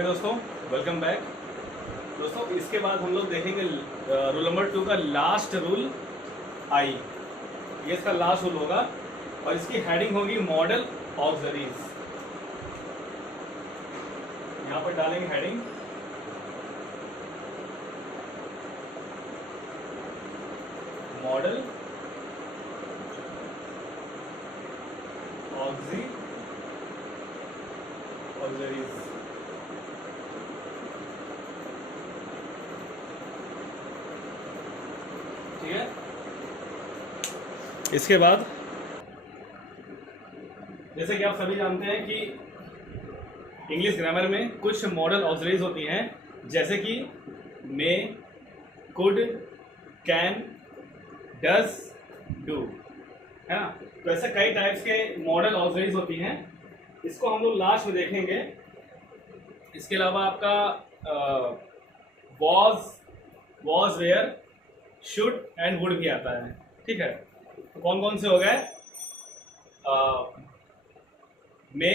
Okay दोस्तों, welcome back. दोस्तों इसके बाद हम लोग देखेंगे रूल नंबर 2 का लास्ट रूल आई। ये इसका लास्ट रूल होगा और इसकी हेडिंग होगी मॉडल ऑक्सिलरीज। यहाँ पर डालेंगे हेडिंग मॉडल ऑक्सिलरीज। ठीक है। इसके बाद जैसे कि आप सभी जानते हैं कि इंग्लिश ग्रामर में कुछ मॉडल ऑक्सिलरीज होती हैं, जैसे कि मे, कुड, कैन, डज, डू, है ना। तो ऐसे कई टाइप्स के मॉडल ऑक्सिलरीज होती हैं, इसको हम लोग लास्ट में देखेंगे। इसके अलावा आपका was, where, should and would भी आता है। ठीक है। तो कौन कौन से हो गए? May,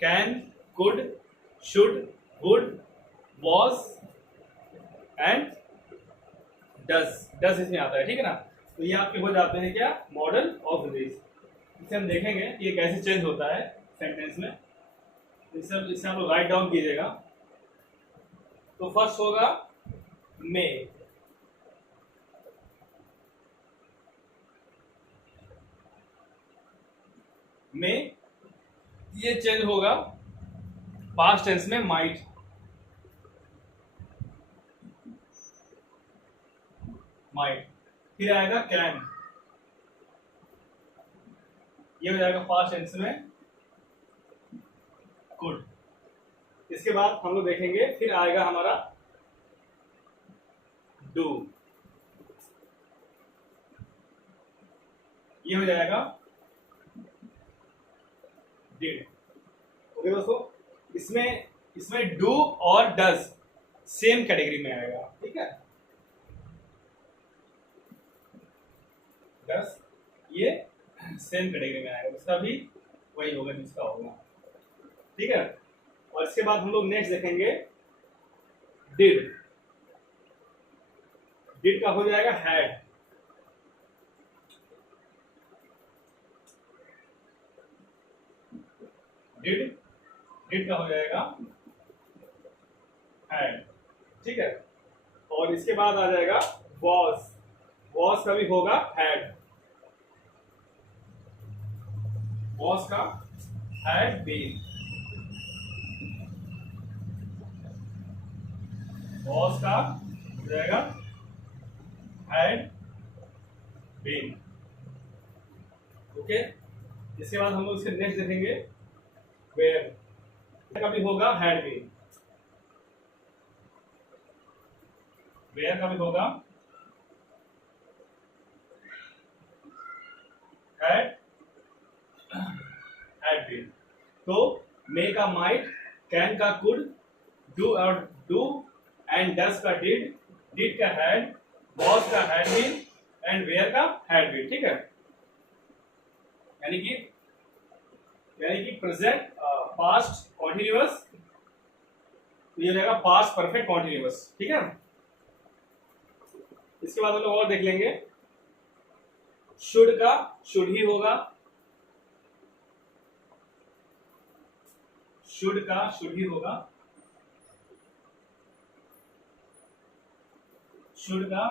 can, could, should, would, was and does इसमें आता है। ठीक है ना। तो ये आपके हो जाते हैं क्या? Model auxiliaries. इसे हम देखेंगे कि ये कैसे चेंज होता है सेंटेंस में। इसे आप लोग राइट डाउन कीजिएगा। तो फर्स्ट होगा मे। में ये चेंज होगा पास्ट टेंस में माइट। फिर आएगा कैन, ये हो जाएगा पास्ट टेंस में कुड। इसके बाद हम लोग देखेंगे, फिर आएगा हमारा डू, ये हो जाएगा डिड। ओके दोस्तों, इसमें डू और डज सेम कैटेगरी में आएगा। ठीक है। डज ये सेम कैटेगरी में आएगा, उसका भी वही होगा जिसका होगा। ठीक है। और इसके बाद हम लोग नेक्स्ट देखेंगे डिड। डिड का हो जाएगा हैड। डिड का हो जाएगा हैड। ठीक है। और इसके बाद आ जाएगा वॉज का भी होगा हैड। वॉज का हैड बीन। वॉज का हो जाएगा हैड बीन। ओके। इसके बाद हम लोग इसके नेक्स्ट देखेंगे वेयर का भी होगा हैड बीन। वेयर का भी होगा हैड बीन। तो मे का माइट, कैन का कुड, डू और डू एंड डज का डिड का हैड, वॉज का हैड बीन एंड वेयर का हैड बीन। ठीक है। यानी कि प्रेजेंट पास्ट कॉन्टिन्यूअस, तो ये रहेगा पास्ट परफेक्ट कॉन्टिन्यूअस। ठीक है। इसके बाद हम लोग और देख लेंगे, शुड का शुड ही होगा। शुड का शुड ही होगा। शुड का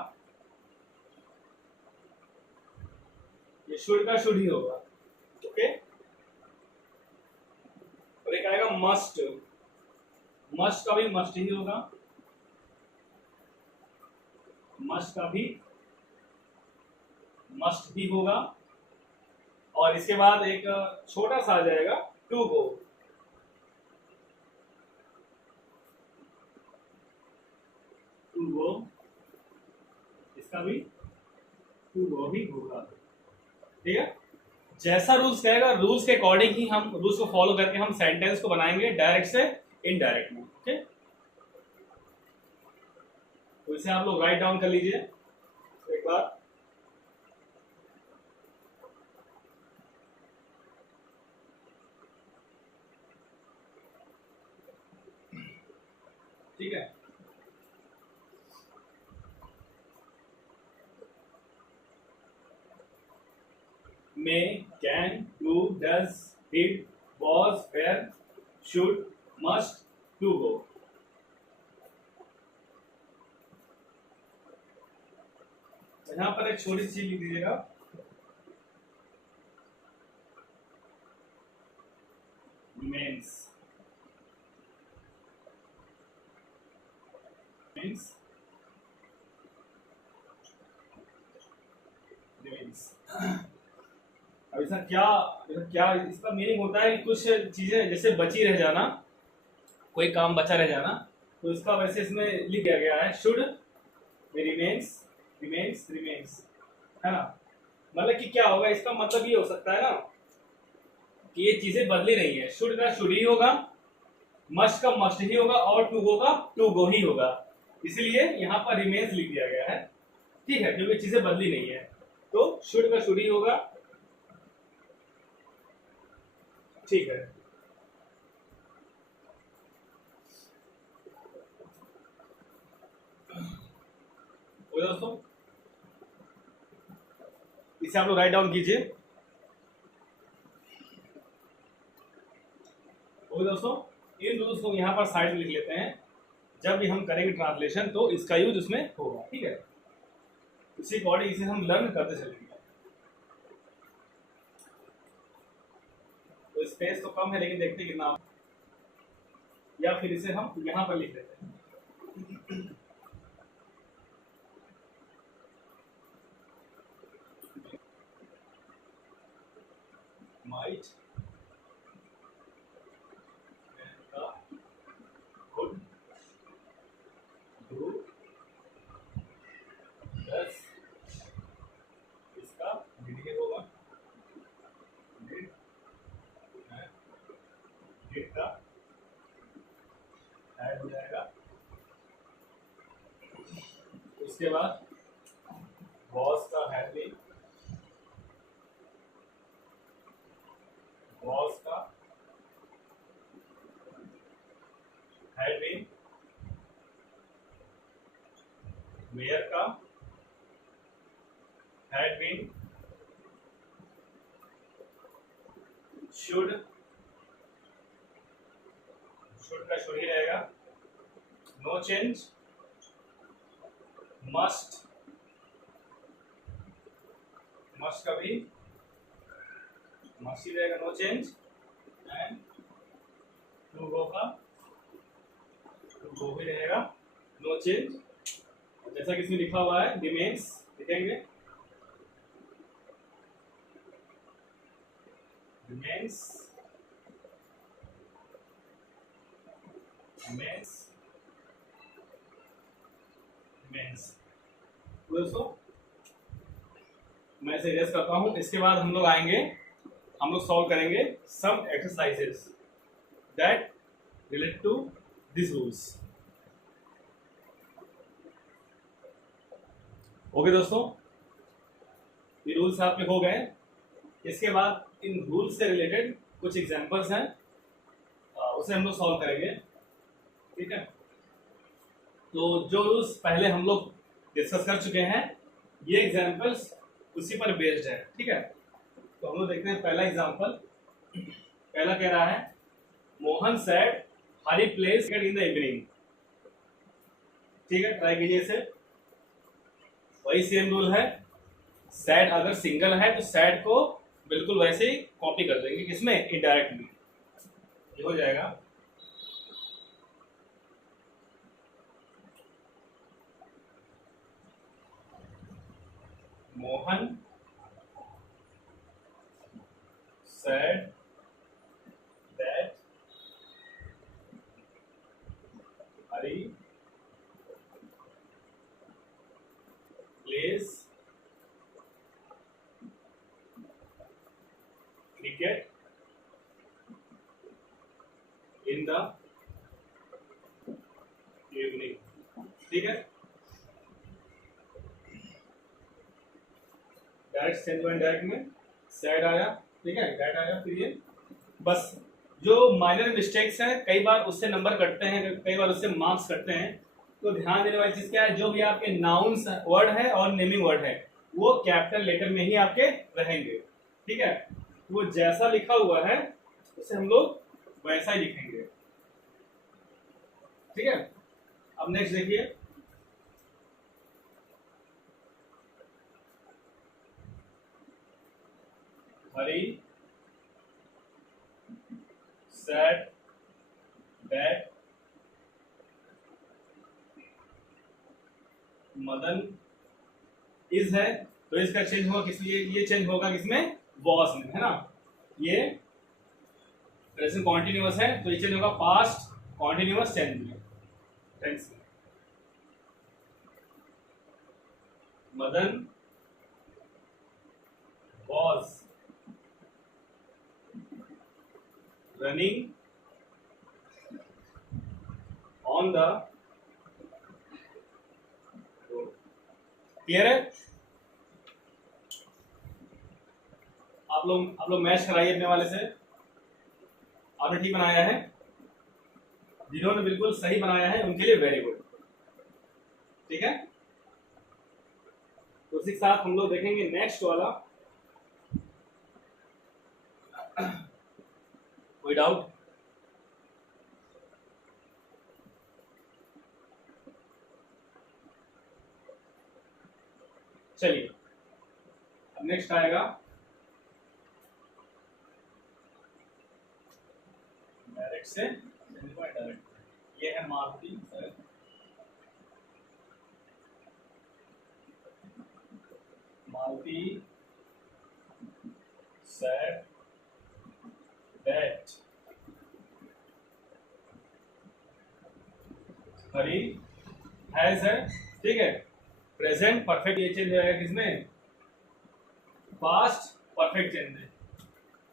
ये शुड का शुड ही होगा। ओके। और एक आएगा मस्ट। मस्ट का भी मस्ट ही होगा। मस्ट का भी मस्ट ही होगा। और इसके बाद एक छोटा सा आ जाएगा टू गो। टू गो, इसका भी टू गो ही होगा। ठीक है। जैसा रूल्स कहेगा, रूल्स के अकॉर्डिंग ही हम रूल्स को फॉलो करके हम सेंटेंस को बनाएंगे, डायरेक्ट से इनडायरेक्ट में। ओके। तो इसे आप लोग राइट डाउन कर लीजिए एक बार। ठीक है। May, can, do, does, did, was, where, should, must, to go. यहां पर एक छोटी सी चीज लिख दीजिएगा, remains, remains, remains। अब इसका क्या इसका मीनिंग होता है कि कुछ चीजें जैसे बची रह जाना, कोई काम बचा रह जाना, तो इसका वैसे इसमें लिख दिया गया है शुड रिमेन्स, रिमेन्स, रिमेन्स, है ना। मतलब कि क्या होगा, इसका मतलब ये हो सकता है ना कि ये चीजें बदली नहीं है। शुड का शुड ही होगा, मस्ट का मस्ट ही होगा, और टू गो का टू गो ही होगा। इसलिए यहाँ पर रिमेन्स लिख दिया गया है, ठीक है, क्योंकि चीजें बदली नहीं है। तो शुड का शुड ही होगा, ठीक है। दोस्तों इसे आप लोग राइट डाउन कीजिए। दोस्तों इन रूल्स को यहाँ पर साइड में लिख लेते हैं, जब भी हम करेंगे ट्रांसलेशन तो इसका यूज उसमें होगा, ठीक है। इसी अकॉर्डिंग इसे हम लर्न करते चलेंगे। तो स्पेस तो कम है, लेकिन देखते हैं कितना, या फिर इसे हम यहाँ पर लिख लेते हैं। Might, could, do, does, इसका did होगा, did का ऐड हो जाएगा। उसके बाद was का had been, was का had been, where का had been, should का should ही रहेगा, no change, must का भी must ही रहेगा, no change, and to go का to go भी रहेगा, no change। जैसा कि इसमें लिखा हुआ है remains, लिखेंगे remains, remains, remains। दोस्तों मैं इसे रेस करता हूं, इसके बाद हम लोग आएंगे, हम लोग सॉल्व करेंगे some exercises that relate to this rules. Okay दोस्तों, ये रूल्स आपके हो गए। इसके बाद इन रूल्स से रिलेटेड कुछ एग्जांपल्स हैं, उसे हम लोग सॉल्व करेंगे, ठीक है। तो जो रूल्स पहले हम लोग डिस्कस कर चुके हैं, ये एग्जांपल्स उसी पर बेस्ड है, ठीक है। तो हम लोग देखते हैं पहला एग्जांपल। पहला कह रहा है Mohan said Hari place in the evening, ठीक है। ट्राई कीजिए इसे, वही सेम रूल है। सैड अगर सिंगल है तो सैड को बिल्कुल वैसे ही कॉपी कर देंगे, किसमें, इनडायरेक्टली, ये हो जाएगा Mohan said that Hari plays cricket in the evening, ठीक है। डायरेक्ट सेंड टू इनडायरेक्ट में सैड आया, ठीक है, दैट आया, फिर ये बस जो माइनर मिस्टेक्स हैं कई बार उससे नंबर कटते हैं, कई बार उससे मार्क्स कटते हैं। तो ध्यान देने वाली चीज क्या है, जो भी आपके नाउन्स वर्ड है और नेमिंग वर्ड है वो कैपिटल लेटर में ही आपके रहेंगे, ठीक है। वो जैसा लिखा हुआ है उसे हम लोग वैसा ही लिखेंगे, ठीक है। अब नेक्स्ट देखिए, हरी said that मदन इज है, तो इसका चेंज होगा किस लिए, ये चेंज होगा किसमें, वॉज में, है ना। ये प्रेजेंट कॉन्टिन्यूअस है तो ये चेंज होगा पास्ट कॉन्टिन्यूअस टेंस में। Madan was running on the road. Clear है। आप लोग मैच कराइए अपने वाले से, आपने ठीक बनाया है, जिन्होंने बिल्कुल सही बनाया है उनके लिए वेरी गुड, ठीक है। तो उसी के साथ हम लोग देखेंगे नेक्स्ट वाला। कोई डाउट? चलिए अब नेक्स्ट आएगा डायरेक्ट से डायरेक्ट, ये है Maruti sir, Maruti said that Hari has है, ठीक है। प्रेजेंट परफेक्ट ये चेंज होगा किसमें, पास्ट परफेक्ट चेंज है,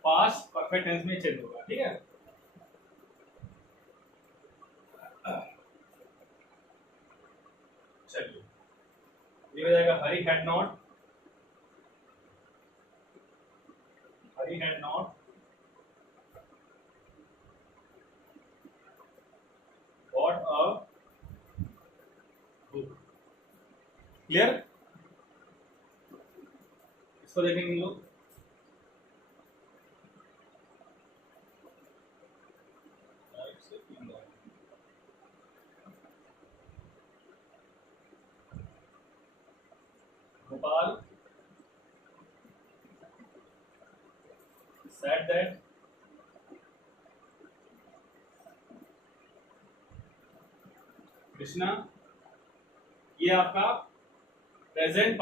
पास्ट परफेक्ट टेंस में चेंज होगा, ठीक है। चलिए ये हो जाएगा Hari had not, Hari had not bought a book. Clear. इसको देखेंगे हम लोग, गोपाल said that कृष्णा, ये आपका प्रेजेंट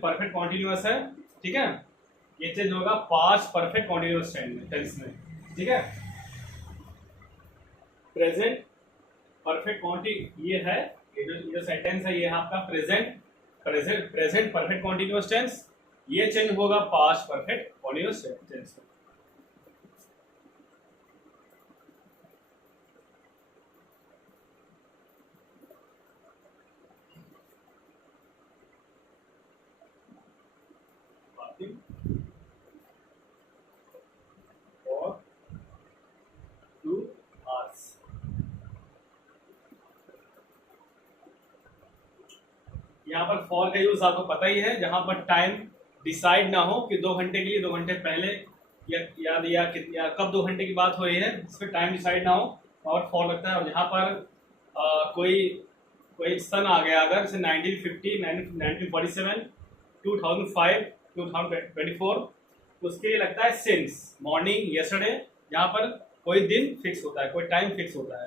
परफेक्ट कॉन्टिन्यूअस है, ठीक है। ये चेंज होगा पास्ट परफेक्ट कॉन्टिन्यूअस टेंस में, ठीक है। प्रेजेंट परफेक्ट ये है, ये जो सेंटेंस है ये है आपका प्रेजेंट परफेक्ट कॉन्टिन्यूअस टेंस, ये चेंज होगा पास्ट परफेक्ट कॉन्टिन्यूअस टेंस में। और 2 hours, यहाँ पर फॉर का यूज आपको पता ही है, जहां पर टाइम डिसाइड ना हो कि 2 घंटे के लिए 2 घंटे पहले या कब 2 घंटे की बात हो रही है, इस पर टाइम डिसाइड ना हो और फॉर लगता है। और यहाँ पर कोई सन आ गया अगर जैसे 1950, 1947, 2005, 2024, उसके लिए लगता है सिंस, मॉर्निंग, यस्टरडे, यहाँ पर कोई दिन फिक्स होता है, कोई टाइम फिक्स होता है।